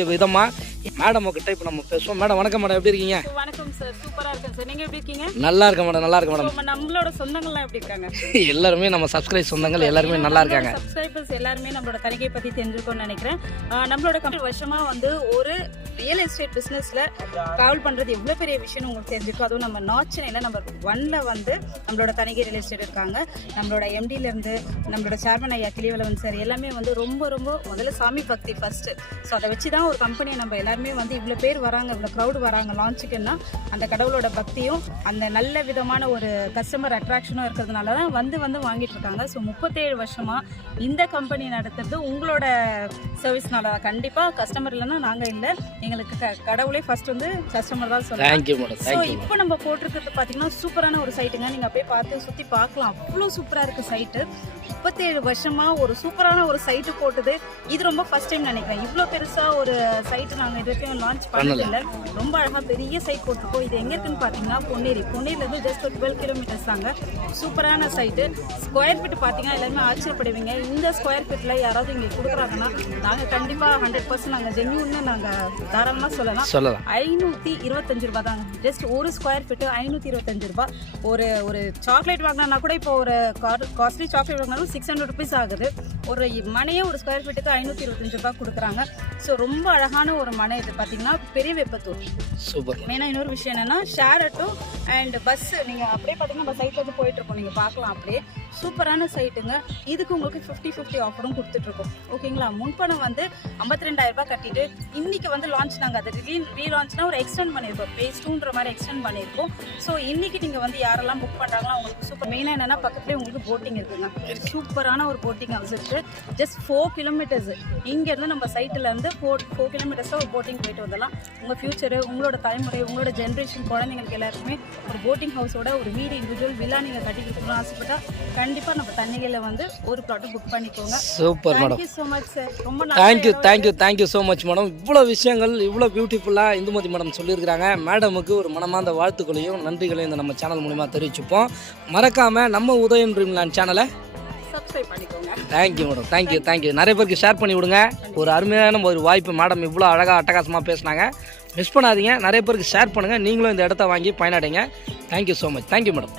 விதமா மேடம் கிட்ட இப்போ நம்ம பேசுவோம். மேடம் வணக்கம் மேடம், எப்படி இருக்கீங்க? வணக்கம் சார், சூப்பரா இருக்கேன் சார். நீங்க எப்படி இருக்கீங்க? நல்லா இருக்கேன் மேடம், நல்லா இருக்கேன் மேடம். நம்மளோட சொந்தங்கள்லாம் எப்படி இருக்காங்க? எல்லாருமே நம்ம சப்ஸ்கிரைப் சொந்தங்கள் எல்லாருமே நல்லா இருக்காங்க. சப்ஸ்கிரைபர்ஸ் எல்லாருமே நம்மளோட தனிகை பத்தி தெரிஞ்சுக்கணும்னு நினைக்கிறேன். நம்மளோட கம்பெனி வருஷமா ஒரு ரியல் எஸ்டேட் பிசினஸ்ல டிராவல் பண்றது எவ்வளவு பெரிய விஷயம் உங்களுக்கு தெரிஞ்சிருக்கும். அதுவும் நம்ம நார்த் சென்னையில நம்பர் 1ல நம்மளோட தனிகை ரியல் எஸ்டேட் இருக்காங்க. நம்மளோட எம்டில இருந்து நம்மளோட சேர்மன் ஐயா கிளிவலவன் சார் எல்லாமே ரொம்ப ரொம்ப முதல்ல சாமி பக்தி ஃபர்ஸ்ட். ஸோ அதை வச்சுதான் ஒரு கம்பெனியை நம்ம எல்லாருமே இவ்வளோ பேர் வராங்க, இவ்வளோ க்ரௌடு வராங்க லான்ச்சுக்குன்னா அந்த கடவுளோட பக்தியும் அந்த நல்ல விதமான ஒரு கஸ்டமர் அட்ராக்ஷனும் இருக்கிறதுனால தான் வந்து வாங்கிட்டு இருக்காங்க. ஸோ 37 வருஷமா இந்த கம்பெனி நடத்துறது உங்களோட சர்வீஸ்னால. கண்டிப்பாக கஸ்டமர் இல்லைன்னா நாங்கள் இல்லை, எங்களுக்கு கடவுளே ஃபர்ஸ்ட் கஸ்டமர் தான் சொல்லுவாங்க. ஸோ இப்போ நம்ம போட்டிருக்கிறது பார்த்தீங்கன்னா சூப்பரான ஒரு சைட்டுங்க. நீங்கள் அப்படியே பார்த்து சுற்றி பார்க்கலாம், அவ்வளோ சூப்பராக இருக்குது சைட்டு. 37 வருஷமா ஒரு சூப்பரான ஒரு சைட்டு போட்டது இது ரொம்ப ஃபர்ஸ்ட் டைம் நினைக்கிறேன். இவ்வளோ பெருசாக ஒரு சைட்டு நாங்கள் இது வரைக்கும் லான்ச் பண்ணதில்லை. ரொம்ப அழகாக பெரிய சைட் போட்டிருக்கோம். இது எங்கே இருக்குன்னு பார்த்தீங்கன்னா பொன்னேரிலேருந்து ஜஸ்ட் ஒரு 12 கிலோமீட்டர்ஸ் தாங்க. சூப்பரான சைட்டு. ஸ்கொயர் ஃபீட் பார்த்தீங்கன்னா எல்லாருமே ஆச்சரியப்படுவீங்க. இந்த ஸ்கொயர் ஃபீட்டில் யாராவது இங்கே கொடுக்குறாங்கன்னா நாங்கள் கண்டிப்பாக 100% நாங்கள் ஜென்யூன்னு நாங்கள் தாராளமாக சொல்லலாம். 525 ரூபா தாங்க. ஜஸ்ட் ஒரு ஸ்கொயர் ஃபீட்டு 525 ரூபா. ஒரு சாக்லேட் வாங்கினா கூட இப்போ ஒரு காஸ்ட்லி சாக்லேட் வாங்கினாலும் 600 ருபீஸ் ஆகுது. ஒரு மனையே ஒரு ஸ்கொயர் ஃபீட்டுக்கு 525 ரூபாய் கொடுக்குறாங்க. ஸோ ரொம்ப அழகான ஒரு மனை. இது பார்த்தீங்கன்னா பெரிய வெப்பத்தூர். சூப்பர். மெயினாக இன்னொரு விஷயம் என்னன்னா ஷேர் ஆட்டோ அண்ட் பஸ். நீங்கள் அப்படியே பார்த்தீங்கன்னா நம்ம சைட்லேருந்து போயிட்டு இருக்கோம், நீங்கள் பார்க்கலாம். அப்படியே சூப்பரான சைட்டுங்க. இதுக்கு உங்களுக்கு 50-50 ஆஃபரும் கொடுத்துட்ருக்கோம். ஓகேங்களா? முன்பணம் 52,000 ரூபாய் கட்டிட்டு இன்னைக்கு லான்ச் நாங்கள் அதை ரீலான்ச்னா ஒரு எக்ஸ்டெண்ட் பண்ணியிருக்கோம். பேஸ் 2ன்ற மாதிரி எக்ஸ்டெண்ட் பண்ணியிருக்கோம். ஸோ இன்னைக்கு நீங்கள் யாரெல்லாம் புக் பண்ணுறாங்களோ அவங்களுக்கு சூப்பர். மெயினாக என்னன்னா பக்கத்துலேயே உங்களுக்கு போட்டிங் இருக்குங்க. சூப்பரான ஒரு போட்டிங் ஹவுஸ் இருக்கு. ஜஸ்ட் 4 கிலோமீட்டர்ஸ் இங்கேருந்து நம்ம சைட்டில் இருந்து 4 கிலோமீட்டர்ஸில் ஒரு போட்டிங் போயிட்டு வந்துடலாம். உங்கள் ஃபியூச்சரு, உங்களோட தலைமுறை, உங்களோட ஜென்ரேஷன் குழந்தைங்களுக்கு எல்லாருக்குமே ஒரு போட்டிங் ஹவுஸோட ஒரு வீடு இண்டிவிஜுவல் வில்லா நீங்கள் கட்டி கொடுக்கணும்னு ஆசைப்பட்டா கண்டிப்பாக நம்ம தண்ணிகளை ஒரு ப்ராடக்ட் புக் பண்ணிக்கோங்க. Super madam. Thank you so much sir. ரொம்ப தேங்க்யூ ஸோ மச் மேடம். இவ்வளோ விஷயங்கள் இவ்வளோ பியூட்டிஃபுல்லாக இந்துமதி மேடம் சொல்லியிருக்கிறாங்க. மேடமுக்கு ஒரு மனமார்ந்த வாழ்த்துக்களையும் நன்றிகளையும் இந்த நம்ம சேனல் மூலிமா தெரிவிச்சுப்போம். மறக்காமல் நம்ம உதயம் ட்ரீம்லேண்ட் சேனலை சப்ஸ்கிரைப் பண்ணிக்கோங்க. Thank you madam. தேங்க்யூ. நிறைய பேருக்கு ஷேர் பண்ணி விடுங்க. ஒரு அருமையான ஒரு வாய்ப்பு. மேடம் இவ்வளோ அழகாக அட்டகாசமாக பேசினாங்க. மிஸ் பண்ணாதீங்க. நிறைய பேருக்கு ஷேர் பண்ணுங்கள். நீங்களும் இந்த இடத்த வாங்கி பயனடைங்க. Thank you so much. Thank you madam.